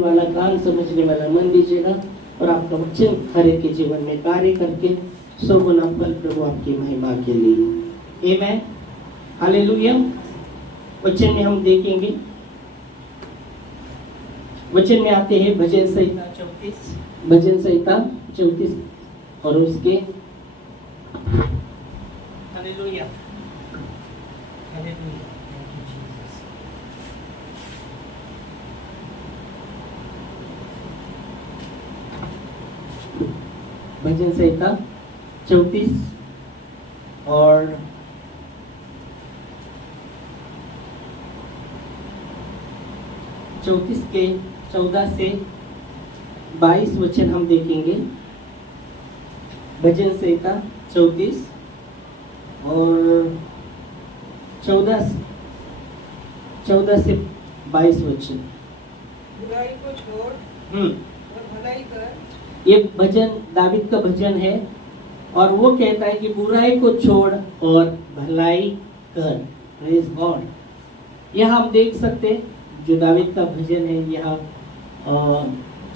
वाला कान समझने वाला मन दीजिएगा और आपका वचन हर एक के जीवन में कार्य करके सौ गुना फल प्रभु आपकी महिमा के लिए। आमेन, हालेलुया। वचन में हम देखेंगे, वचन में आते हैं भजन संहिता 34 और उसके हालेलुया हालेलुया भजन संहिता 34 और 34 के 14 से 22 वचन हम देखेंगे। भजन संहिता 34 और 14 से 22 वचन। बुराई को छोड़ और भलाई कर। ये भजन दाविद का भजन है और वो कहता है कि बुराई को छोड़ और भलाई कर। Praise God. यह हम देख सकते हैं जो दाविद का भजन है, यह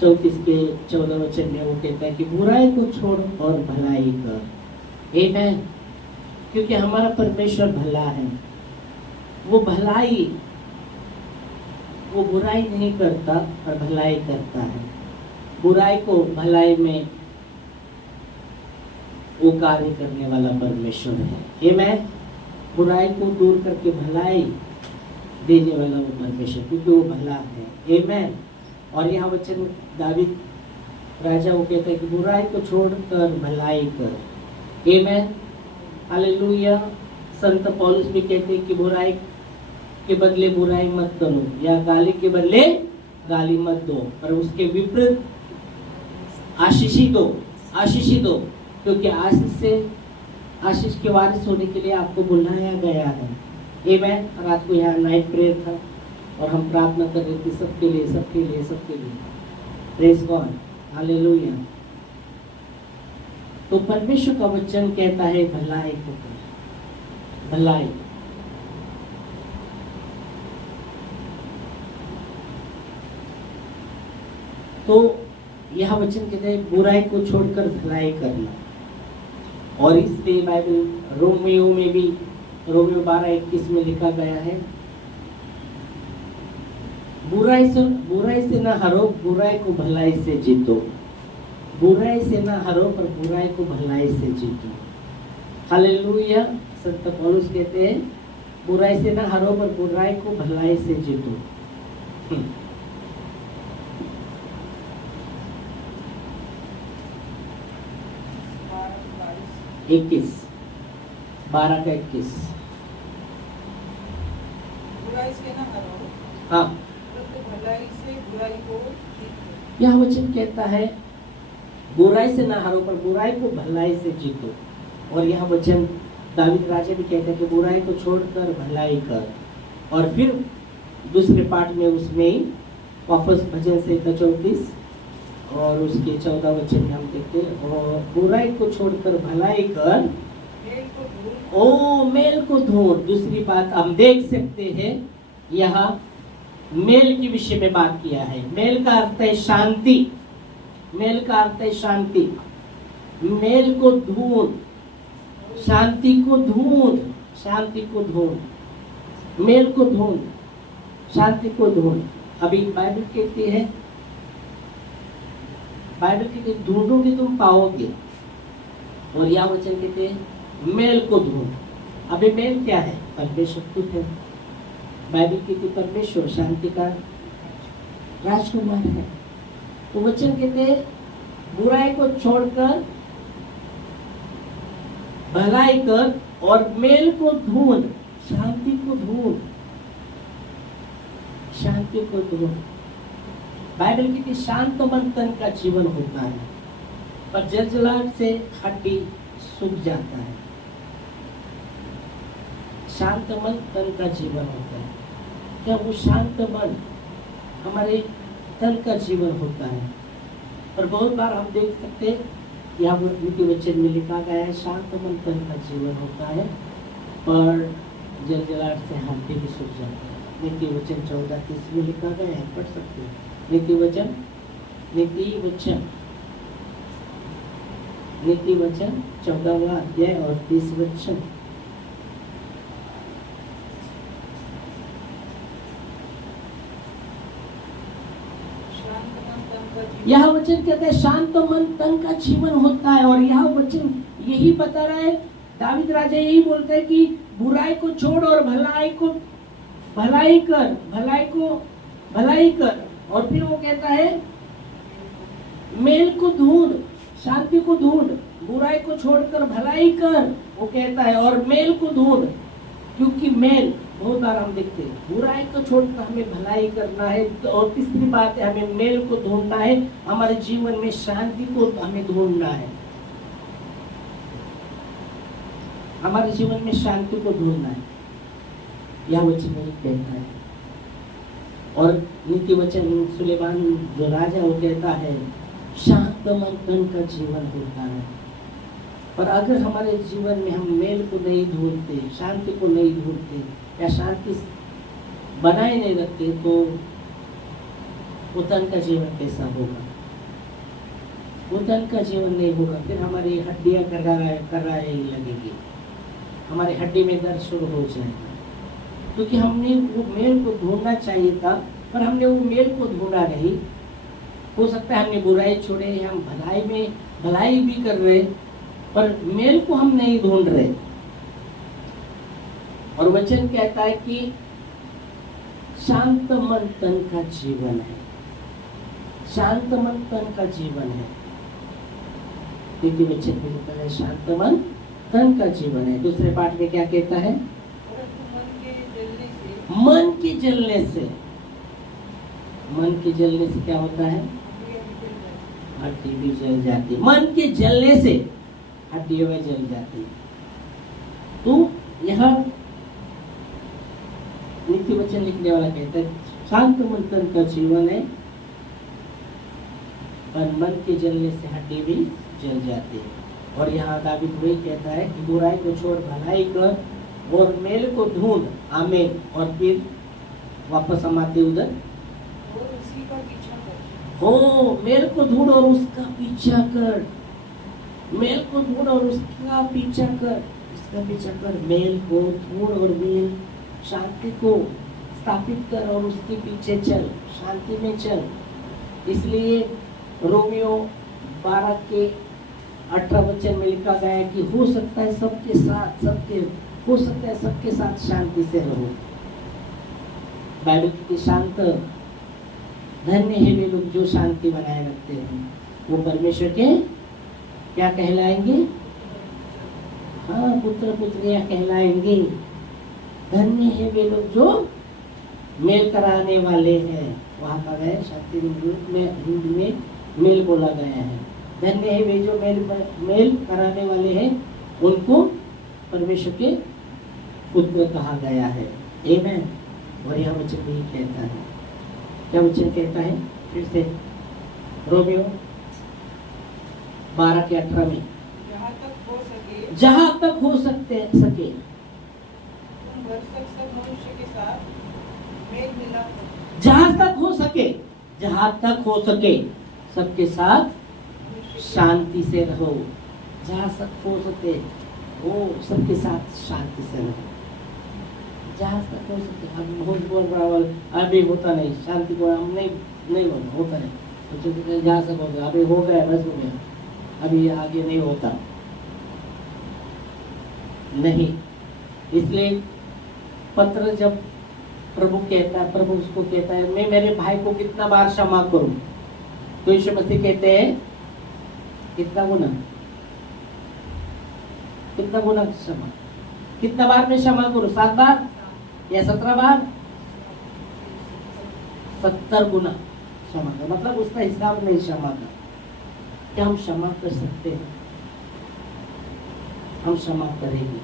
34 के 14 वचन में वो कहता है कि बुराई को छोड़ और भलाई कर। आमेन। क्योंकि हमारा परमेश्वर भला है, वो भलाई, वो बुराई नहीं करता और भलाई करता है। बुराई को भलाई में वो कार्य करने वाला परमेश्वर है। आमेन। बुराई को दूर करके भलाई देने वाला वो परमेश्वर, क्योंकि वो भला है। आमेन। और यहाँ वचन दाविद राजा वो कहता है कि बुराई को छोड़कर भलाई कर। आमेन, हालेलुया। संत पौलुस भी कहते हैं कि बुराई के बदले बुराई मत करो, या गाली के बदले गाली मत दो, और उसके विपरीत आशीष दो, क्योंकि आशीष के वारिस होने के लिए आपको बुलाया गया है। आमेन। रात को यहाँ नाइट प्रेयर था और हम प्रार्थना कर रहे थे सबके लिए। Praise God, hallelujah. तो परमेश्वर का वचन कहता है भलाई को कर, भलाई। तो यह वचन कहते हैं बुराई को छोड़कर भलाई करना। और इसलिए बाइबल रोमियो में भी, रोमियो 12:21 में लिखा गया है, बुराई से ना हारो, बुराई को भलाई से जीतो। बुराई से ना हारो पर बुराई को भलाई से जीतो। हालेलुया। संत पौलुस कहते हैं बुराई से ना हारो पर बुराई को भलाई से जीतो। 12 का 21। बुराई से ना हारो, हाँ, परंतु भलाई से बुराई को जीतो। यह वचन कहता है बुराई से ना हारो पर बुराई को भलाई से जीतो। और यह वचन दाविद राजा भी कहता है कि बुराई को छोड़कर भलाई कर। और फिर दूसरे पाठ में उसमें वापस भजन संहिता 34 और उसके 14 वचन में हम देखते हैं, और बुराई को छोड़कर भलाई कर, मेल को ढूंढ। दूसरी बात हम देख सकते हैं, यहाँ मेल के विषय में बात किया है। मेल का अर्थ है शांति। मेल का अर्थ है शांति। मेल को ढूंढ, शांति को ढूंढ, शांति को ढूंढ, मेल को ढूंढ, शांति को ढूंढ। अभी बाइबल कहती है, बाइबल कहती है ढूंढोगे तुम पाओगे। और यह वचन कहते हैं मेल को ढूंढ। अभी मेल क्या है? परमेश्वर खुद है। बाइबल कहती परमेश्वर शांति का राजकुमार है। तो वचन कहते हैं बुराई को छोड़कर भलाई कर और मेल को ढूंढ, शांति को ढूंढ, शांति को ढूंढ। बाइबल कहती शांत मन तन का जीवन होता है, पर जलजलाहट से हड्डी सूख जाता है। शांत मन तन का जीवन होता है। क्या वो शांत मन हमारे तन का जीवन होता है? और बहुत बार हम देख सकते हैं यहाँ उनके वचन में लिखा गया है शांत मन तन का जीवन होता है, पर जलजलाहट से हड्डी भी सूख जाता है। नीति वचन 14:30 में लिखा गया है, पढ़ सकते हैं। नीति वचन, नीति वचन, नीति वचन 14वां अध्याय और 30 वचन। यह वचन कहता है शांत मन तन का जीवन होता है। और यह वचन यही बता रहा है, दावीद राजा यही बोलता है कि बुराई को छोड़ और भलाई को भलाई कर, भलाई को भलाई कर। और फिर वो कहता है मेल को ढूंढ, शांति को ढूंढ, बुराई को छोड़कर भलाई कर, वो कहता है, और मेल को ढूंढ, क्योंकि मेल बहुत बार हम देखते हैं, बुराई को छोड़कर हमें भलाई करना है। तो और तीसरी बात है हमें मेल को ढूंढना है, हमारे जीवन में शांति को हमें ढूंढना है, हमारे जीवन में शांति को ढूंढना है, यह वचन नहीं कहता है। और नीति वचन सुलेमान जो राजा वो कहता है शांत मन तन का जीवन होता है। पर अगर हमारे जीवन में हम मेल को नहीं ढूंढते, शांति को नहीं ढूंढते या शांति बनाए नहीं रखते, तो वो तन का जीवन कैसा होगा? वो तन का जीवन नहीं होगा। फिर हमारी हड्डियां कराए लगेगी, हमारी हड्डी में दर्द शुरू हो जाएगा, क्योंकि हमने वो मेल को ढूंढना चाहिए था, पर हमने वो मेल को ढूंढा नहीं। हो सकता है हमने बुराई छोड़े, हम भलाई में भलाई भी कर रहे, पर मेल को हम नहीं ढूंढ रहे। और वचन कहता है कि शांत मन तन का जीवन है, शांत मन तन का जीवन है। क्योंकि वचन में कहता है शांत मन तन का जीवन है। दूसरे पाठ में क्या कहता है? मन के जलने से, मन के जलने से क्या होता है? हड्डी भी जल जाती है। मन के जलने से हड्डियों में जल जाती है। तो यह नीति वचन लिखने वाला कहता है शांत मन तन का जीवन है, और मन के जलने से हड्डी भी जल जाती है। और यहाँ दावीद वही कहता है कि बुराई को छोड़ भलाई कर और मेल को ढूंढ, आमीन। और फिर वापस हम आते उधर, उसी का पीछा कर। हो मेल को ढूंढ और उसका पीछा कर, मेल को ढूंढ और उसका पीछा कर, इसका पीछा कर, मेल को ढूंढ और मेल शांति को स्थापित कर और उसके पीछे चल, शांति में चल। इसलिए रोमियो 12 के 18 वचन में लिखा गया है कि हो सकता है सबके साथ, हो सकता है सबके साथ शांति से रहो। बाइबल की शांत धन्य है वे लोग जो शांति बनाए रखते हैं, वो परमेश्वर के क्या कहलाएंगे? हाँ, पुत्र पुत्रियां कहलाएंगे। धन्य है वे लोग जो मेल कराने वाले हैं। वहाँ का गया शांति में हिंदी में मेल बोला गया है। धन्य है वे जो मेल कराने वाले हैं, उनको परमेश्वर के पुत्र कहा गया है। आमीन। और यह वचन भी कहता है, क्या वचन कहता है? फिर से रोमियो 12 के 18 में, जहाँ तक हो सके तुम भरसक सब मनुष्य के साथ मेल मिलाप करो। जहाँ तक हो सके सबके साथ शांति से रहो। जहाँ तक हो सके वो सबके साथ शांति से रहो। जहाँ तक हो सके, हम बहुत बोल रहा अभी होता नहीं, शांति को हम नहीं होता नहीं, तो जहाँ तक हो गया अभी हो गया, बस हो गया, अभी आगे नहीं होता नहीं। इसलिए पत्र जब प्रभु उसको कहता है मैं मेरे भाई को कितना बार क्षमा करूं, तो यीशु मसीह कहते हैं कितना गुना क्षमा, कितना बार मैं क्षमा करूं? 7 बार या 17 बार? 70 गुना क्षमा कर, मतलब उसका हिसाब नहीं क्षमा का। क्या हम क्षमा कर सकते हैं? हम क्षमा करेंगे,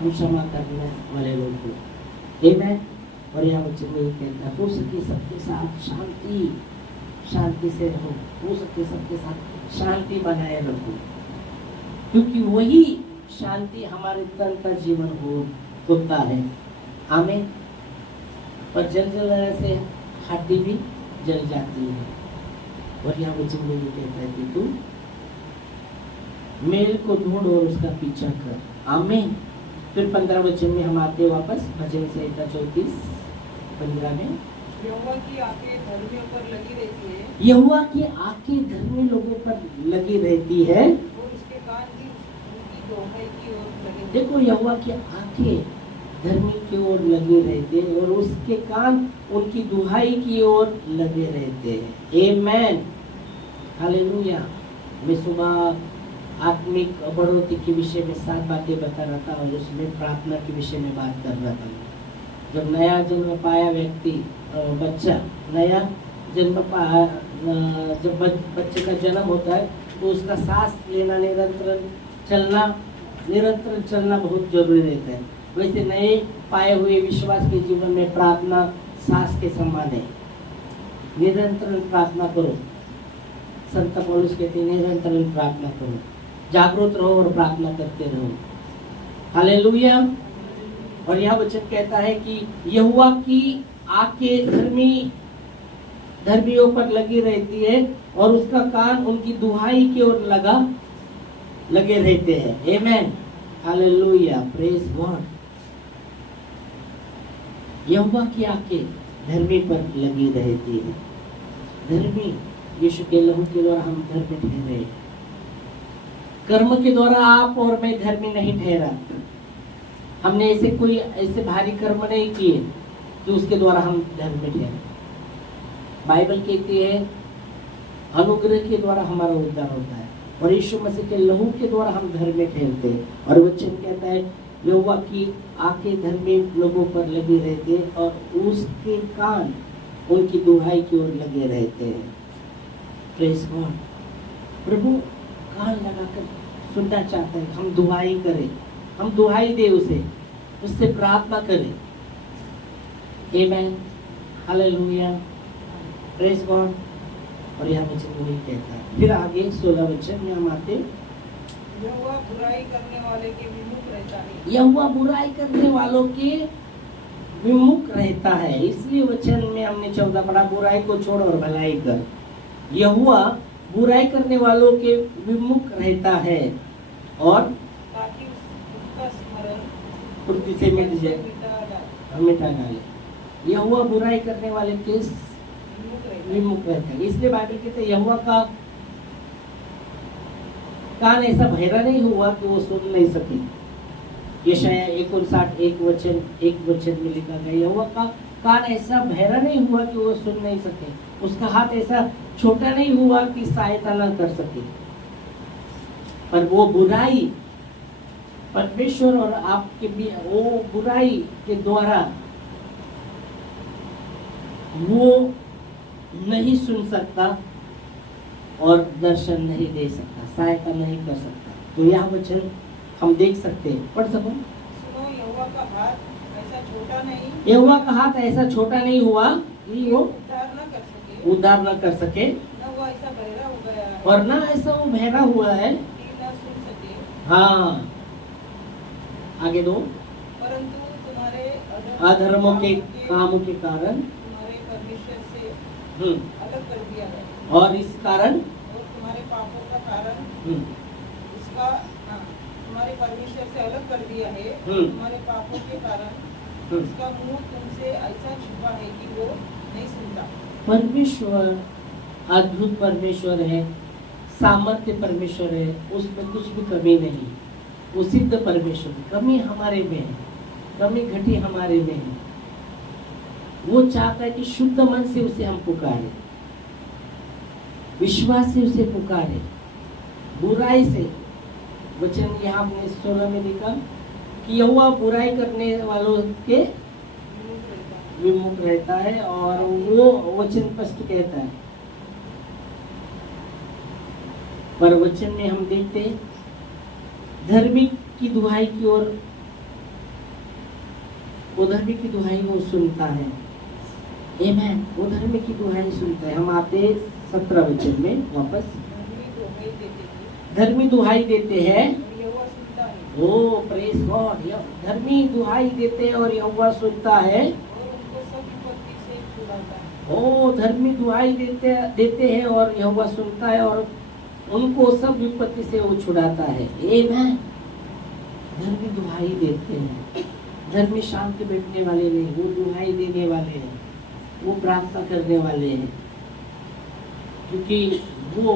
हम क्षमा करने वाले लोग को। आमीन। और यह वचन में कहता है हो सके सबके साथ शांति से रहो, हो सके सबके साथ शांति बनाए रखो, क्योंकि वही शांति हमारे तन का जीवन होता है। आमीन। पर जल जलने से हड्डी भी जल जाती है। और यहाँ वचन में ये कहता है कि तू मेल को ढूंढ और उसका पीछा कर। आमीन। फिर 15 वचन में हम आते वापस भजन संहिता 34:15 में। यहोवा की आंखें धर्मियों पर लगी रहती है यहोवा की आंखें धर्मी लोगों पर लगी रहती है और उसके कान भी उनकी दोहाई की ओर लगे रहते हैं। देखो यहोवा की आंखें धर्मी की ओर लगी रहते हैं और उसके कान उनकी दुहाई की ओर लगे रहते हैं। आमेन। हालेलुया। मैं सुबह आत्मिक बढ़ोतरी के विषय में 7 बातें बता रहा था और उसमें प्रार्थना के विषय में बात कर रहा था। जब नया जन्म पाया व्यक्ति बच्चा नया जन्म पाया, जब बच्चे का जन्म होता है तो उसका सांस लेना निरंतर चलना बहुत जरूरी रहता है। वैसे नए पाए हुए विश्वास के जीवन में प्रार्थना सांस के समान है। निरंतर प्रार्थना करो। संत पौलुस कहते हैं निरंतर प्रार्थना करो, जागरूक रहो और प्रार्थना करते रहो। हालेलुया। और यह वचन कहता है कि यहोवा की आंखें धर्मियों पर लगी रहती है और उसका कान उनकी दुहाई की ओर लगे रहते हैं। आमेन। हालेलुया। Praise God. यहोवा की आंखें धर्मी पर लगी रहती है। धर्मी यीशु के लहू के द्वारा हम धर्मी ठहरे। कर्म के द्वारा आप और मैं धर्मी नहीं ठहरा। हमने ऐसे भारी कर्म नहीं किए कि उसके द्वारा हम धर्मी ठहरे। बाइबल कहती है अनुग्रह के द्वारा हमारा उद्धार होता है और यीशु मसीह के लहू के द्वारा हम धर्मी ठहरते हैं। और वचन कहता है यहोवा की आंखें धर्मी लोगों पर लगी रहती है और उसके कान उनकी दुहाई की ओर लगे रहते हैं। Praise God. प्रभु कान लगाकर सुनना चाहता है। हम दुहाई करें, हम दुहाई दे उससे प्रार्थना करें। आमेन। हालेलुया। Praise God. और यह वचन वही कहता है। फिर आगे 16 वचन में हम आते। यहोवा बुराई करने वाले के विमुख रहता है। यहोवा बुराई करने वालों के विमुख रहता है। इसलिए वचन में हमने 14 पढ़ा, बुराई को छोड़ और भलाई कर। यहोवा बुराई करने वालों के विमुख रहता है और ताकि उसका स्मरण फुर्ती से मिट जाए, मिटा डाले। यहोवा बुराई करने वाले के विमुख रहता है। इसलिए बाइबल कहते हैं यहोवा का कान ऐसा बहरा नहीं हुआ कि वो सुन नहीं सके। यशायाह 59 एक वचन में लिखा गया यहोवा का कान ऐसा बहरा नहीं हुआ कि वो सुन नहीं सके। उसका हाथ ऐसा छोटा नहीं हुआ कि सहायता न कर सके। पर वो बुराई परमेश्वर और आपके भी वो बुराई के द्वारा वो नहीं सुन सकता और दर्शन नहीं दे सकता, सहायता नहीं कर सकता। तो यह वचन हम देख सकते हैं। पढ़ सको। सुनो यहोवा का हाथ ऐसा छोटा नहीं, यहोवा का हाथ ऐसा छोटा नहीं हुआ कि वो उद्धार न कर सके, न वो ऐसा बहरा हो गया है और न ऐसा वो बहरा हुआ है कि न सुन सके। हाँ आगे दो। परंतु तुम्हारे अधर्मों के कामों के कारण तुम्हारे परमेश्वर से अलग कर दिया है और इस कारण और तुम्हारे पापों का कारण इसका तुम्हारे परमेश्वर से अलग कर दिया है। तुम्हारे पापों के कारण इसका मुंह तुमसे ऐसा छुपा है कि वो नहीं सुनता। परमेश्वर अद्भुत परमेश्वर है, सामर्थ्य परमेश्वर है, उसमें कुछ भी कमी नहीं। वो सिद्ध परमेश्वर, कमी हमारे में है, कमी घटी हमारे में है। वो चाहता है कि शुद्ध मन से उसे हम पुकारे, विश्वास से उसे पुकारे, बुराई से। वचन यहाँ हमने 16 में लिखा कि यहोवा बुराई करने वालों के विमुख रहता है और वो वचन स्पष्ट कहता है। पर वचन में हम देखते हैं धर्मी की दुहाई की ओर, वो धर्मी की दुहाई वो सुनता है। आमेन। वो धर्मी की दुहाई सुनता है। हम आते 17 वचन में वापस। धर्मी दुहाई देते हैं, ओ प्रेज गॉड। धर्मी दुहाई देते हैं और यहोवा सुनता है ओ धर्मी दुहाई देते हैं और यहोवा सुनता है और उनको सब विपत्ति से वो छुड़ाता है। आमीन। धर्मी दुहाई देते हैं। धर्मी शांत बैठने वाले नहीं, वो दुहाई देने वाले हैं, वो प्रार्थना करने वाले हैं, क्योंकि वो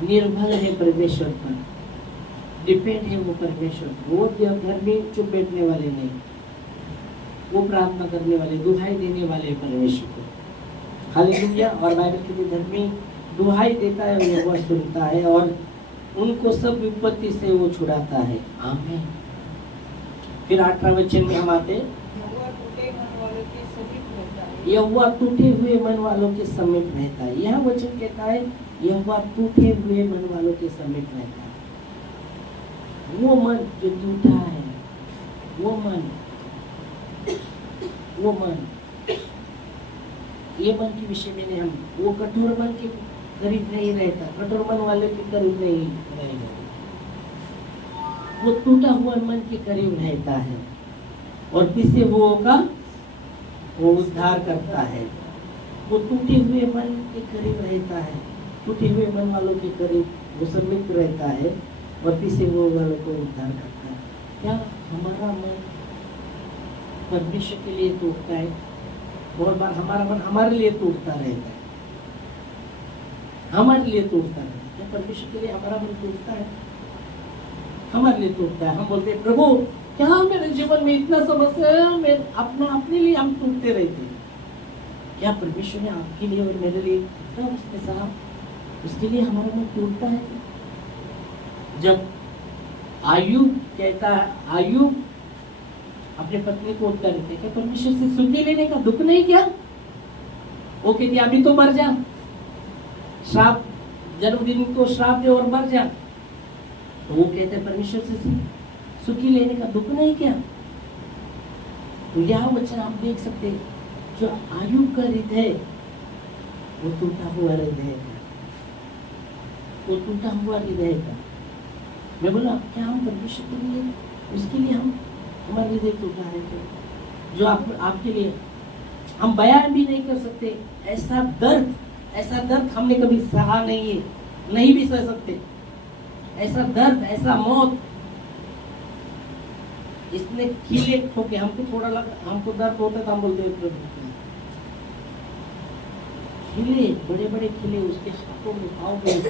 निर्भर है परमेश्वर पर, डिपेंड है वो परमेश्वर। वो धर्मी चुप बैठने वाले नहीं, वो प्रार्थना करने वाले, दुहाई देने वाले परमेश्वर को। हालेलुया। और बाइबल के धर्मी दुहाई देता है, यहोवा सुनता है और उनको सब विपत्ति से वो छुड़ाता है। आमीन। फिर 18 वचन में हम आते, यहोवा टूटे हुए मन वालों के समीप रहता है। यह वचन कहता है यहोवा टूटे हुए मन वालों के समीप रहता है। वो मन जो टूटा है, वो मन ये मन के विषय में नहीं, हम वो कठोर मन के करीब नहीं रहता, कठोर मन वाले के करीब नहीं रहेगा, वो टूटा हुआ मन के करीब रहता है और पिसे हुओं का वो उद्धार करता है। वो टूटे हुए मन के करीब रहता है, टूटे हुए मन वालों के करीब वो समीप रहता है और पिसे हुए वालों को उद्धार करता है। क्या हमारा मन परमेश्वर के लिए टूटता है? बहुत बार हमारा मन हमारे लिए टूटता रहता है, हमारे लिए टूटता रहता है। क्या परमेश्वर के लिए हमारा मन टूटता है? हमारे लिए टूटता है। हम बोलते हैं प्रभु क्या मेरे जीवन में इतना समस्या है, मैं अपने लिए हम टूटते रहते हैं। क्या परमेश्वर ने आपके लिए और मेरे लिए इतना उसके साथ, उसके लिए हमारा मन टूटता है? जब आयुब कहता है, आयुब अपने पत्नी को उत्तर देते, क्या परमेश्वर से सुधि लेने का दुख नहीं क्या? वो कहती अभी तो मर जा, श्राप, जन्मदिन को श्राप दे और मर जा। तो वो कहते परमेश्वर से सुखी लेने का दुख नहीं क्या? तो यह वचन आप देख सकते हैं, जो आयुब का हृदय वो टूटा हुआ हृदय था, वो टूटा हुआ हृदय था। मैं बोला क्या हम परमेश्वर के लिए, उसके लिए हम हमारा हृदय टूटा है, तो जो आपके लिए हम बयान भी नहीं कर सकते। ऐसा दर्द हमने कभी सहा नहीं है, नहीं भी सह सकते। ऐसा दर्द, ऐसा मौत, इसने खिले ठोके। हमको थोड़ा लगा, हमको दर्द होता था, हम बोलते खिले, बड़े बड़े खिले उसके हाथों में, पाँव में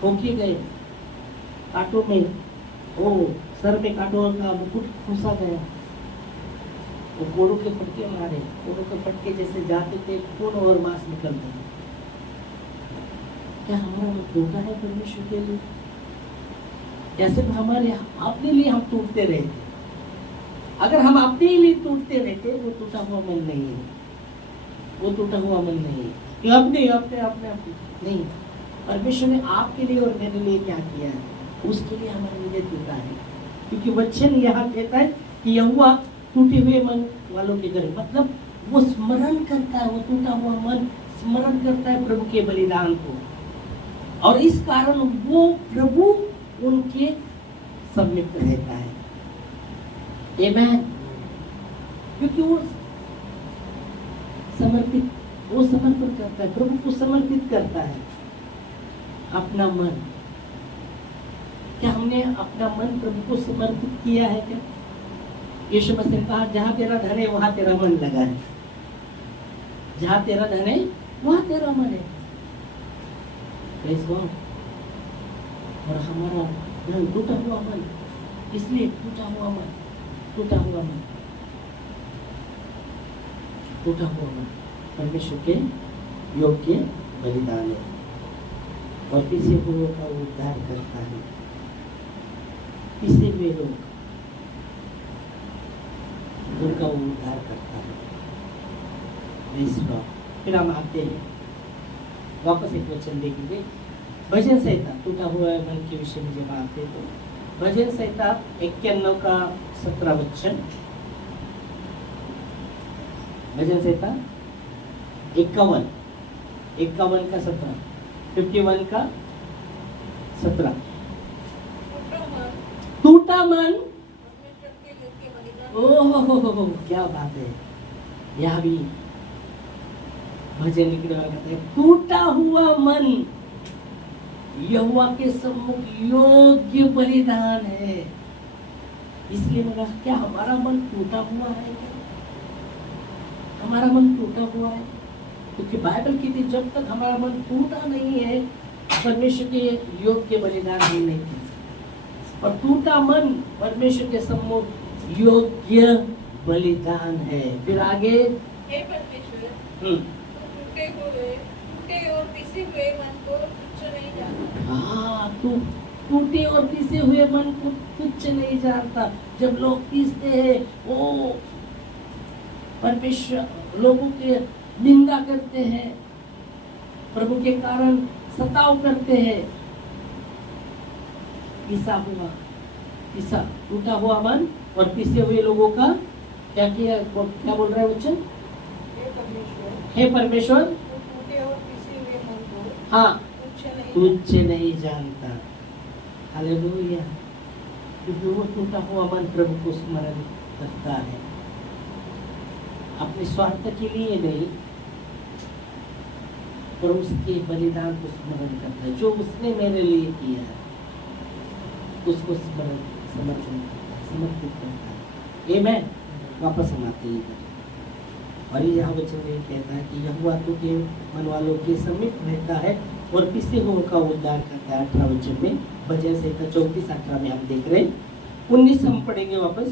ठोके गए, कांटों में, ओ सर में कांटों का मुकुट खोसा गया, वो कोड़ों के फटके मारे, कोड़ों के फटके जैसे जाते थे, खून और मांस निकलते थे। क्या हमारा टूटा है परमेश्वर के लिए? कैसे हमारे अपने लिए हम टूटते रहते? अगर हम अपने लिए टूटते रहते, वो टूटा हुआ मन नहीं है, वो टूटा हुआ मन नहीं है कि अपने नहीं। परमेश्वर ने आपके लिए और मेरे लिए क्या किया है, उसके लिए हमारा हृदय टूटा है। क्योंकि वचन यहाँ कहता है कि यहोवा टूटे हुए मन वालों के घर, मतलब वो स्मरण करता है, वो टूटा हुआ मन स्मरण करता है प्रभु के बलिदान को, और इस कारण वो प्रभु उनके समीप रहता है। आमीन। क्योंकि वो समर्पण करता है, प्रभु को समर्पित करता है अपना मन। क्या हमने अपना मन प्रभु को समर्पित किया है? क्या यीशु मसीह ने कहा जहाँ तेरा धन है वहाँ तेरा मन लगा है, जहाँ तेरा धन है वहाँ तेरा मन है। और हमारा धन टूटा हुआ मन, इसलिए टूटा हुआ मन परमेश्वर के योग्य बलिदान है और पिसे हुए का उद्धार करता है। पिसे हुए लोग उनका उद्धार करता है। फिर हम आते हैं, वापस एक वचन देखेंगे, भजन संहिता, टूटा हुआ मन के विषय में जब आते तो भजन संहिता 91 का 17 वचन, भजन संहिता 51 का 17, 51 का 17। टूटा मन, ओह क्या बात है। यह भी भजन लिखने वाला कहता है टूटा हुआ मन यहोवा के सम्मुख योग्य बलिदान है। इसलिए मैं कहा क्या हमारा मन टूटा हुआ है क्या? हमारा मन टूटा हुआ है क्योंकि बाइबल कहती जब तक हमारा मन टूटा नहीं है परमेश्वर के योग्य बलिदान हम नहीं कर सकते। और टूटा मन परमेश्वर के सम्मुख योग्य बलिदान है। फिर आगे हे परमेश्वर टूटे और पिसे हुए मन को तुच्छ नहीं जानता। हाँ, तू टूटे और पिसे हुए मन को तुच्छ नहीं जानता। जब लोग पीसते हैं वो परमेश्वर लोगों के निंदा करते हैं, प्रभु के कारण सताव करते हैं। पिसा टूटा हुआ मन और पिसे हुए लोगों का क्या किया, क्या बोल रहा है वचन? हे परमेश्वर टूटे और पिसे हुए मन को हाँ तुच्छ नहीं नहीं जानता। हालेलुया। क्योंकि वो टूटा हुआ मन प्रभु को स्मरण करता है, अपने स्वार्थ के लिए नहीं पर उसके बलिदान को स्मरण करता है। जो उसने मेरे लिए किया है उसको समर्पित करता है। आमीन। वापस हम आते हैं और यहाँ वचन में कहता है कि यहोवा टूटे मन वालों के समीप रहता है और पिसे हुओं का उद्धार करता है। 18 वचन में भजन संहिता 34-18 में हम देख रहे हैं। 19 हम पढ़ेंगे वापस।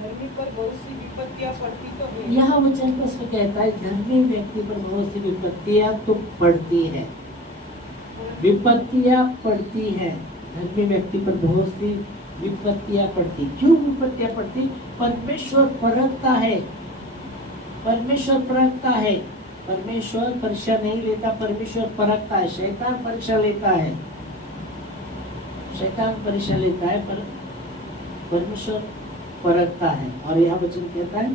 धर्मी पर बहुत सी विपत्तियां पड़ती तो है। यह वचन प्रश्न कहता है धर्मी व्यक्ति पर बहुत सी विपत्तियां तो पड़ती है, विपत्तियां पड़ती है। धर्मी व्यक्ति पर बहुत सी विपत्तियां पड़ती। क्यों विपत्तियां पड़ती? परमेश्वर परखता है, परमेश्वर परखता है। परमेश्वर परीक्षा नहीं लेता, परमेश्वर परखता है। शैतान परीक्षा लेता है, शैतान परीक्षा लेता है पर परमेश्वर परखता है। और यह वचन कहता है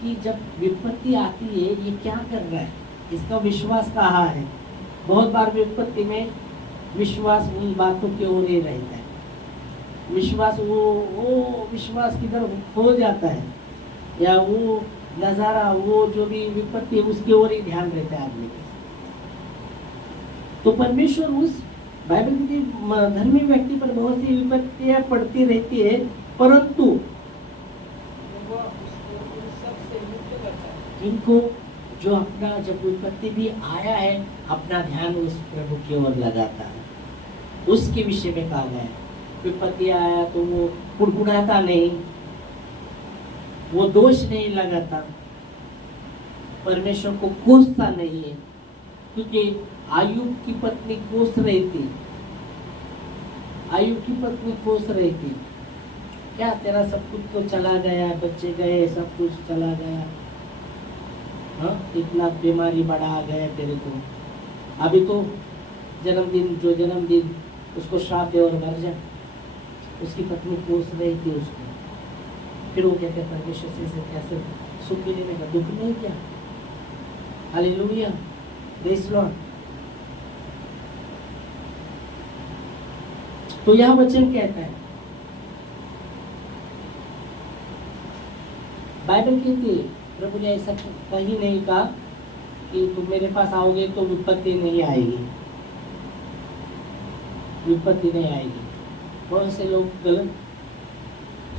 कि जब विपत्ति आती है ये क्या कर रहा है, इसका विश्वास कहाँ है। बहुत बार विपत्ति में विश्वास उन बातों की ओर ही रहता है, विश्वास वो विश्वास किधर खो जाता है, या वो नजारा वो जो भी विपत्ति है उसकी ओर ही ध्यान रहता है आदमी का। तो परमेश्वर उस बाइबल की धर्मी व्यक्ति पर बहुत सी विपत्तियां पड़ती रहती है परंतु इनको जो अपना जब विपत्ति भी आया है अपना ध्यान उस प्रभु की ओर लगाता है। उसके विषय में कहा गया है विपत्ति आया तो वो कुड़कुड़ाता नहीं, वो दोष नहीं लगाता, परमेश्वर को कोसता नहीं है। क्योंकि आयुब की पत्नी कोस रही थी, आयुब की पत्नी कोस रही थी क्या तेरा सब कुछ तो चला गया, बच्चे गए, सब कुछ चला गया, हाँ इतना बीमारी बढ़ा गया तेरे को, अभी तो जन्मदिन जो जन्मदिन उसको श्राप है और मर जा। उसकी पत्नी कोस रही थी उसको। फिर वो कहते परमेश्वर से कैसे सुख लेने का दुख नहीं किया। Hallelujah, praise Lord. तो यह वचन कहता है, बाइबल कहती है प्रभु ने ऐसा कहीं नहीं कहा कि तुम मेरे पास आओगे तो विपत्ति नहीं आएगी, विपत्ति नहीं आएगी। बहुत से लोग गलत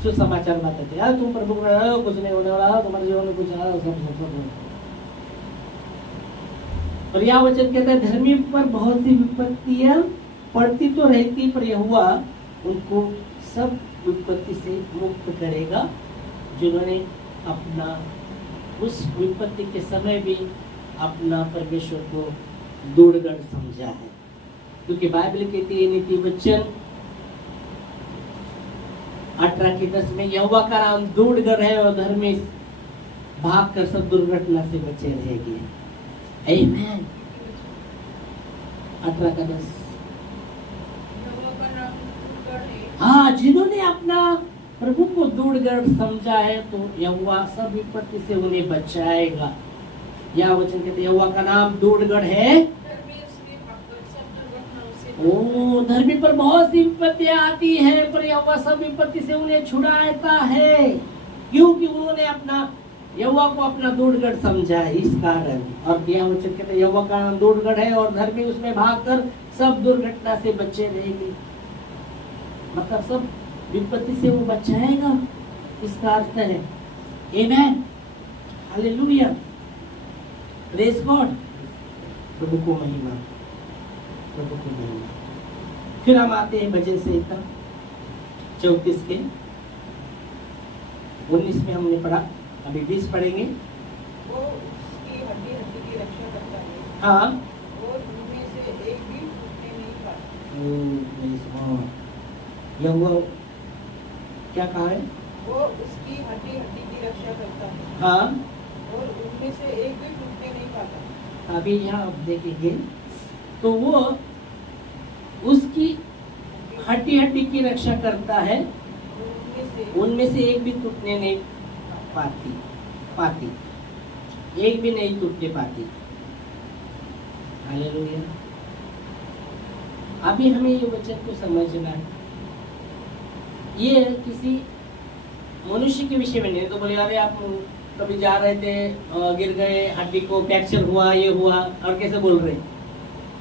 सुसमाचार बताते हैं, तुम प्रभु को कुछ नहीं होने वाला, तुम्हारे जीवन में कुछ सब। और यह वचन कहता है धर्मी पर बहुत सी विपत्तियां पड़ती तो रहती पर यहोवा उनको सब विपत्ति से मुक्त करेगा जिन्होंने अपना उस विपत्ति के समय भी अपना परमेश्वर को दूरगढ़ समझा है। क्योंकि बाइबल कहती है नीति वचन 18:10 में यहोवा का नाम दूरगढ़ है और धर्मी भाग कर सब दुर्घटना से बचे रहेंगे। आमीन। 18:10। हाँ, जिन्होंने अपना प्रभु को दूरगढ़ समझा है तो यहोवा सब विपत्ति से उन्हें बचाएगा। यह वचन कहते हैं यहोवा का नाम दूरगढ़ है। ओ धर्मी पर बहुत सी विपत्तियां आती है पर यहोवा सब विपत्ति से उन्हें छुड़ाता है, क्योंकि उन्होंने अपना यहोवा को अपना दूढ़गढ़ समझा इस कारण, और यह वचन कहते हैं यहोवा का नाम दूढ़गढ़ है और धर्मी उसमें भागकर सब दुर्घटना से बचे रहेंगे। मतलब सब विपत्ति से वो बचाएगा, इसका अर्थ है। आमेन, हालेलुया, प्रेज गॉड, प्रभु को महिमा, प्रभु को महिमा। फिर हम आते हैं भजन संहिता 34 के 19 में हमने पढ़ा, अभी 20 पढ़ेंगे। वो उसकी हड्डी हड्डी की रक्षा करता है, हाँ, और उनमें से एक भी टूटने नहीं पाता। यहोवा क्या कहा है? वो उसकी हड्डी हड्डी की रक्षा करता है, हाँ, और उनमें से एक भी टूटने नहीं पाता। अभी यहाँ आप देखेंगे तो वो उसकी हड्डी हड्डी की रक्षा करता है, और उनमें से एक भी टूटने नहीं पाती, एक भी नहीं टूटने पाती। हालेलुया। अभी हमें ये वचन को समझना है, ये किसी मनुष्य के विषय में नहीं। तो बोले अरे आप कभी जा रहे थे, गिर गए, हड्डी को फ्रैक्चर हुआ, ये हुआ, और कैसे बोल रहे?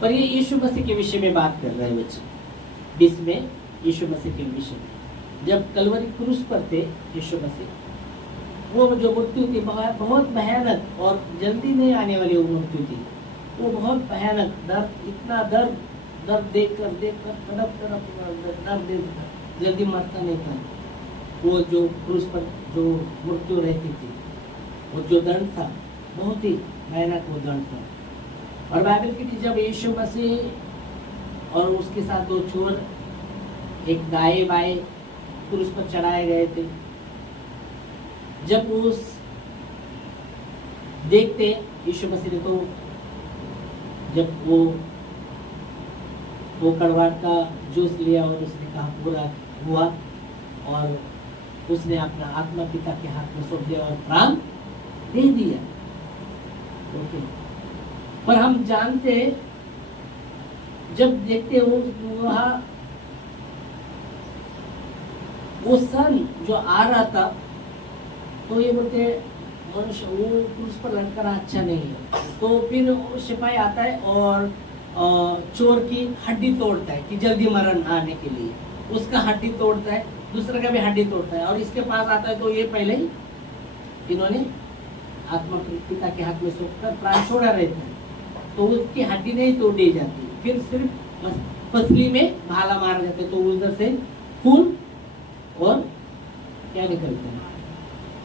पर ये यीशु मसीह के विषय में बात कर रहे हैं वचन 20 में, यीशु मसीह के विषय में। जब कलवरी क्रूस पर थे यीशु मसीह, वो जो मृत्यु थी बहुत भयानक और जल्दी नहीं आने वाली वो मृत्यु थी। वो बहुत भयानक दर्द, इतना दर्द देख कर तड़प जल्दी मरता नहीं था। वो जो क्रूस पर जो मृत्यु रहती थी, वो जो दंड था बहुत ही भयानक वो दंड था। और बाइबल की जब यीशु मसीह और उसके साथ दो चोर एक दाएं बाएं क्रूस पर चढ़ाए गए थे, जब उस देखते यीशु मसीह ने तो जब वो कड़वाड़ का जूस लिया और उसने कहा पूरा हुआ, और उसने अपना आत्मा पिता के हाथ में सौंप दिया और प्राण दे दिया। ओके, पर हम जानते जब देखते हो वहाँ वो सन जो आ रहा था, तो ये बोलते मनुष्य वो क्रूस पर लटकना अच्छा नहीं है। तो फिर वो सिपाही आता है और चोर की हड्डी तोड़ता है कि जल्दी मरण आने के लिए, उसका हड्डी तोड़ता है, दूसरे का भी हड्डी तोड़ता है, और इसके पास आता है तो ये पहले ही इन्होंने आत्मा पिता के हाथ में सौंपकर प्राण छोड़ा रहता है, तो उसकी हड्डी नहीं तोड़ी जाती, फिर सिर्फ पसली में भाला मारा जाता है, तो उधर से खून और क्या निकलता है,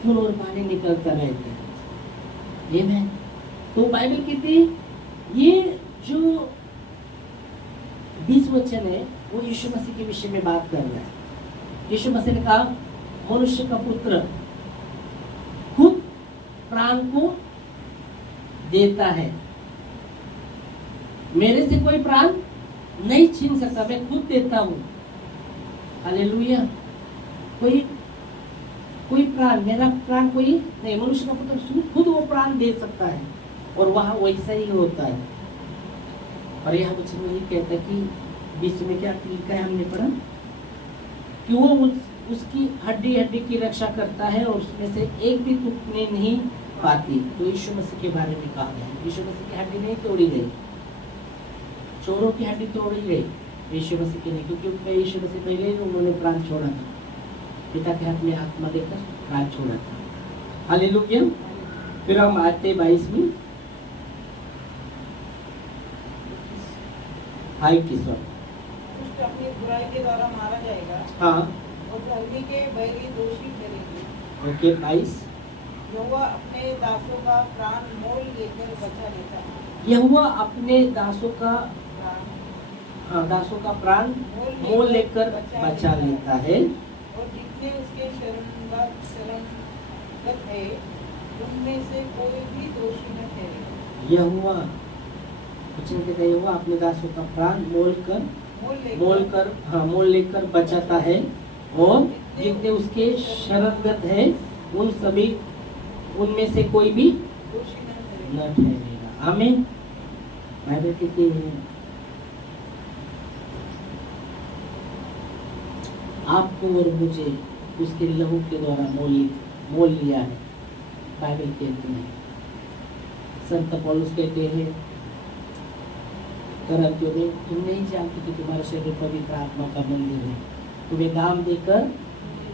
खून और पानी निकलता रहता है। ये मैं तो बाइबल कहती है ये जो 20 वचन है वो यीशु मसीह के विषय में बात कर रहा है। यीशु मसीह ने कहा मनुष्य का पुत्र खुद प्राण को देता है, मेरे से कोई प्राण नहीं छीन सकता, मैं खुद देता हूँ। हालेलुया। कोई प्राण, मेरा प्राण कोई नहीं, मनुष्य का पुत्र खुद वो प्राण दे सकता है, और वहां वैसा ही होता है। और यह वचन में कहता है कि 20 में क्या लिखा है, हमने पढ़ा कि वो उसकी हड्डी हड्डी की रक्षा करता है और उसमें से एक भी टूटने नहीं पाती। तो यीशु मसीह के बारे में कहा गया, यीशु मसीह की हड्डी नहीं तोड़ी गई, चोरों की हड्डी तोड़ी गई, यीशु मसीह की नहीं, क्योंकि यीशु मसीह पहले ही उन्होंने प्राण छोड़ा था, पिता के हाथ में आत्मा देकर प्राण छोड़ा था। हालेलुया। फिर हम आते 22 में, हाय किशोर, दुष्ट अपनी बुराई के द्वारा मारा जाएगा, हाँ, और धर्मी के बैरी दोषी ठहरेंगे। ओके 22, यहोवा अपने दासों का प्राण मोल लेकर बचा लेता है, यहोवा अपने दासों का प्राण मोल लेकर बचा लेता है, और जितने उसके शरणगत है उनमें से कोई भी दोषी न ठहरेगा। यहोवा वचन कहता है यहोवा अपने दासों का प्राण मोल लेकर बचाता है, और जितने उसके शरणगत है उनमें से कोई भी दोषी न न ठहरेगा। ठहरेगा। आमीन। बाइबल कहती है आपको और मुझे उसके लहू के द्वारा मोल लिया है। बाइबल कहते हैं, संत पौलुस कहते हैं करंथियों में, तुम नहीं जानते कि तुम्हारा शरीर पवित्र आत्मा का मंदिर है, तुम्हें दाम देकर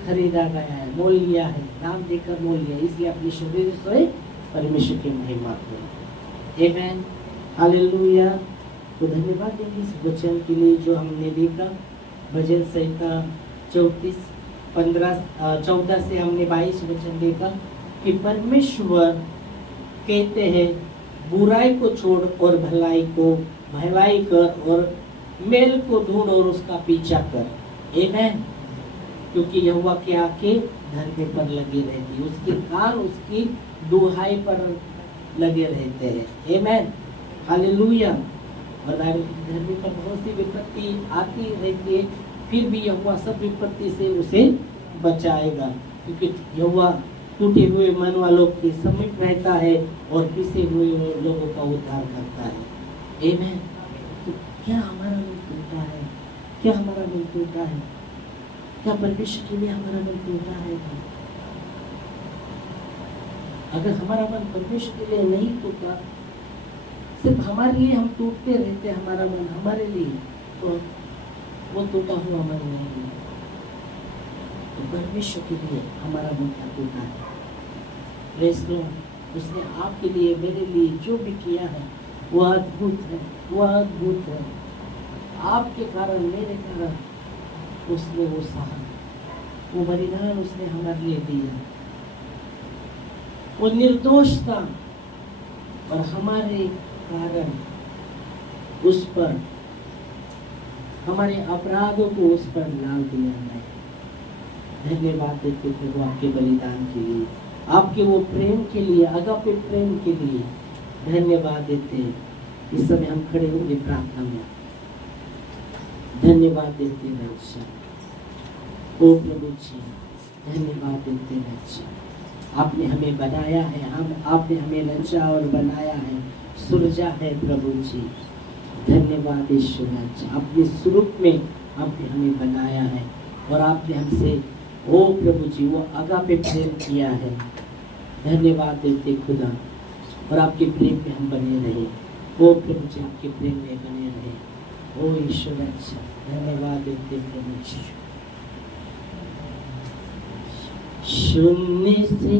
खरीदा गया है, मोल लिया है, दाम देकर मोल लिया, इसलिए अपने शरीर से परमेश्वर की महिमा करो। आमेन, हालेलुया। तो धन्यवाद देंगे इस वचन के लिए जो हमने देखा। भजन संहिता 14 से हमने 22 वचन देखा कि परमेश्वर कहते हैं बुराई को छोड़ और भलाई कर और मेल को ढूंढ और उसका पीछा कर। आमेन। क्योंकि यहोवा की आंखें धर्म पर लगी रहती, उसके कान उसकी दुहाई पर लगे रहते हैं। Amen, hallelujah. और धर्म पर बहुत सी विपत्ति आती रहती है, फिर भी यहोवा सब विपत्ति से उसे बचाएगा, क्योंकि यहोवा टूटे हुए मन वालों के समीप रहता है और पिसे हुए लोगों का उद्धार करता है। आमेन। तो क्या हमारा मन टूटा है? क्या हमारा मन टूटा है? क्या परमेश्वर के लिए हमारा मन टूटा है? अगर हमारा मन परमेश्वर के लिए नहीं टूटा, सिर्फ हमारे लिए हम टूटते रहते, हमारा मन हमारे लिए, तो वो टूटा हुआ मन नहीं है। तो परमेश्वर के लिए हमारा मन का टूटा है। Praise God. उसने आपके लिए, मेरे लिए जो भी किया है वो अद्भुत है, वो अद्भुत है। आपके कारण, मेरे कारण उसने वो सहा, वो बलिदान उसने हमारे लिए दिया। वो निर्दोष था और हमारे कारण उस पर, हमारे अपराधों को उस पर डाल दिया है। धन्यवाद देते प्रभु आपके बलिदान के लिए, आपके वो प्रेम के लिए, अगापे प्रेम के लिए धन्यवाद देते हैं। इस समय हम खड़े होंगे प्रार्थना में, धन्यवाद देते हैं अच्छा। ओ प्रभु जी, धन्यवाद देते हैं अच्छा। आपने हमें बनाया है, आपने हमें रचा और बनाया है, सुरजा है प्रभु जी। धन्यवाद ईश्वर अच्छा, अपने स्वरूप में आपने हमें बनाया है और आपने हमसे ओ प्रभु जी वो अगापे प्रेम किया है। धन्यवाद देते खुदा, और आपके प्रेम में हम बने रहे। ओ प्रभु जी, आपके प्रेम में बने रहे। ओ ईश्वर अच्छा, धन्यवाद देते प्रभु जी। शून्य से